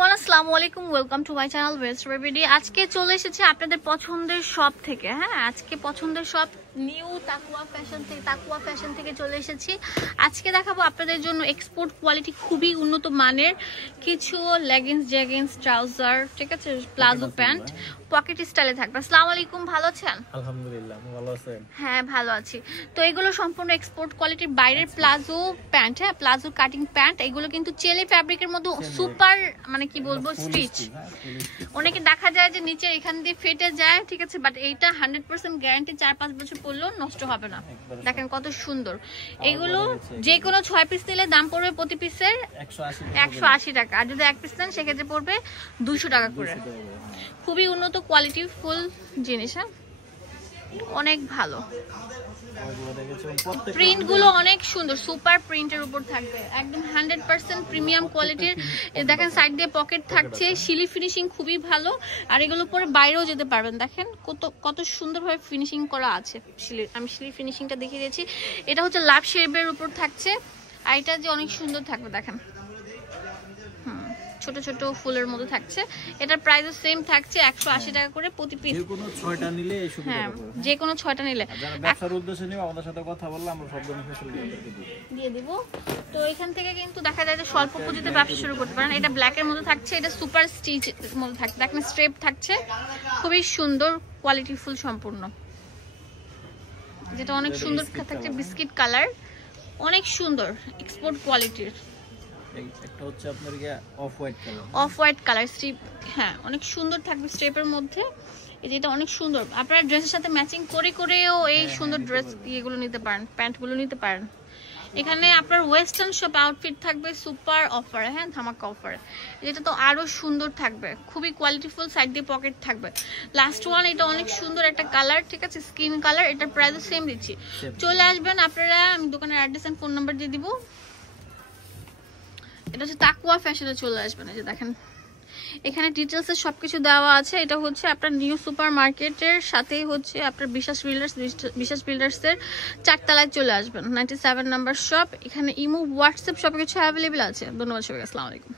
Everyone, আসসালামু আলাইকুম। Welcome to my channel West baby. আজকে চলে এসেছে আপনাদের পছন্দের শপ থেকে। হ্যাঁ, আজকে পছন্দের শপ নিউ তাকুয়া ফ্যাশন থেকে চলে এসেছি। আজকে দেখাবো আপনাদের জন্য এক্সপোর্ট কোয়ালিটি খুবই উন্নত মানের কিছু লেগিংস, জেগিংস, ট্রাউজার, ঠিক আছে, প্লাজো প্যান্ট পকেট স্টাইলে থাকবে। আসসালামু আলাইকুম, ভালো আছেন? আলহামদুলিল্লাহ, ভালো আছেন? হ্যাঁ, ভালো আছি। তো এগুলো সম্পূর্ণ এক্সপোর্ট কোয়ালিটির বাইরের প্লাজো প্যান্ট। হ্যাঁ, প্লাজো কাটিং প্যান্ট। এগুলো কিন্তু চেলি ফ্যাব্রিকের মধ্যে সুপার, মানে কি বলবো, স্টিচ। অনেকে দেখা যায় যে নিচে এখান দিয়ে ফেটে যায়, ঠিক আছে, বাট এইটা 100% গ্যারান্টি, 4-5 বছর পরলেও নষ্ট হবে না। দেখেন কত সুন্দর। এগুলো যে কোনো 6 পিস নিলে দাম পড়বে প্রতি পিসের 180 টাকা, আর যদি 1 পিস নেন সেক্ষেত্রে পড়বে 200 টাকা করে। খুবই উন্নত কোয়ালিটি ফুল জিনিস। হ্যাঁ, অনেক ভালো। প্রিন্ট গুলো অনেক সুন্দর, সুপার প্রিন্টের উপর থাকবে, একদম 100% প্রিমিয়াম কোয়ালিটির। দেখেন সাইড দিয়ে পকেট থাকছে, শিলি ফিনিশিং খুবই ভালো, আর এগুলো পরে বাইরেও যেতে পারবেন। দেখেন কত সুন্দরভাবে ফিনিশিং করা আছে। আমি শিলি ফিনিশিংটা দেখিয়ে দিয়েছি। এটা হচ্ছে লাভ শেপের উপর থাকছে, আর এটা যে অনেক সুন্দর থাকবে দেখেন, ছোট ছোট ফুলের মধ্যে থাকছে। এটার প্রাইসও সেম থাকছে 180 টাকা করে প্রতি পিস। যে কোনো 6টা নিলে এই সুবিধা পাবেন। হ্যাঁ, যে কোনো 6টা নিলে। যারা ব্যবসার উদ্দেশ্যে নিয়ে আমাদের সাথে কথা বললে আমরা সব ধরনের ফ্যাসিলিটি দিয়ে দিব। তো এখান থেকে কিন্তু দেখা যায় যে স্বল্প পুঁজিতে ব্যবসা শুরু করতে পারেন। এটা ব্ল্যাকের মধ্যে থাকছে, এটা সুপার স্টিচ এর মধ্যে থাকছে, দেখেন স্ট্রেপ থাকছে, খুবই সুন্দর কোয়ালিটি ফুল সম্পূর্ণ। যেটা অনেক সুন্দর থাকছে, বিস্কিট কালার, অনেক সুন্দর এক্সপোর্ট কোয়ালিটির। একটা হচ্ছে আপনার কি অফ হোয়াইট কালার স্ট্রিপ। হ্যাঁ, অনেক সুন্দর থাকবে স্ট্রিপের মধ্যে। এই যেটা অনেক সুন্দর, আপনারা ড্রেসের সাথে ম্যাচিং করেও এই সুন্দর ড্রেস এগুলো নিতে পারেন, প্যান্টগুলো নিতে পারেন। এখানে আপনার ওয়েস্টার্ন সব আউটফিট থাকবে সুপার অফারে। হ্যাঁ, ধামাকা অফারে। এটা তো আরো সুন্দর থাকবে, খুবই কোয়ালিটিফুল, সাইড দিয়ে পকেট থাকবে। লাস্ট ওয়ান, এটা অনেক সুন্দর একটা কালার, ঠিক আছে, স্কিন কালার। এটার প্রাইস সেম দিচ্ছি। চলে আসবেন আপনারা, আমি দোকানের অ্যাড্রেস এন্ড ফোন নাম্বার দিয়ে দিব। এটা হচ্ছে তাকুয়া ফ্যাশনে চলে আসবেন। এই যে দেখেন এখানে ডিটেলসে সবকিছু দেওয়া আছে। এটা হচ্ছে আপনার নিউ সুপার মার্কেটের সাথেই হচ্ছে আপনার বিশ্বাস বিল্ডার্সের 4 তলায় চলে আসবেন, 97 নাম্বার শপ। এখানে ইমো, হোয়াটসঅ্যাপ সবকিছু অ্যাভেলেবেল আছে। ধন্যবাদ সবাইকে, আসসালামু আলাইকুম।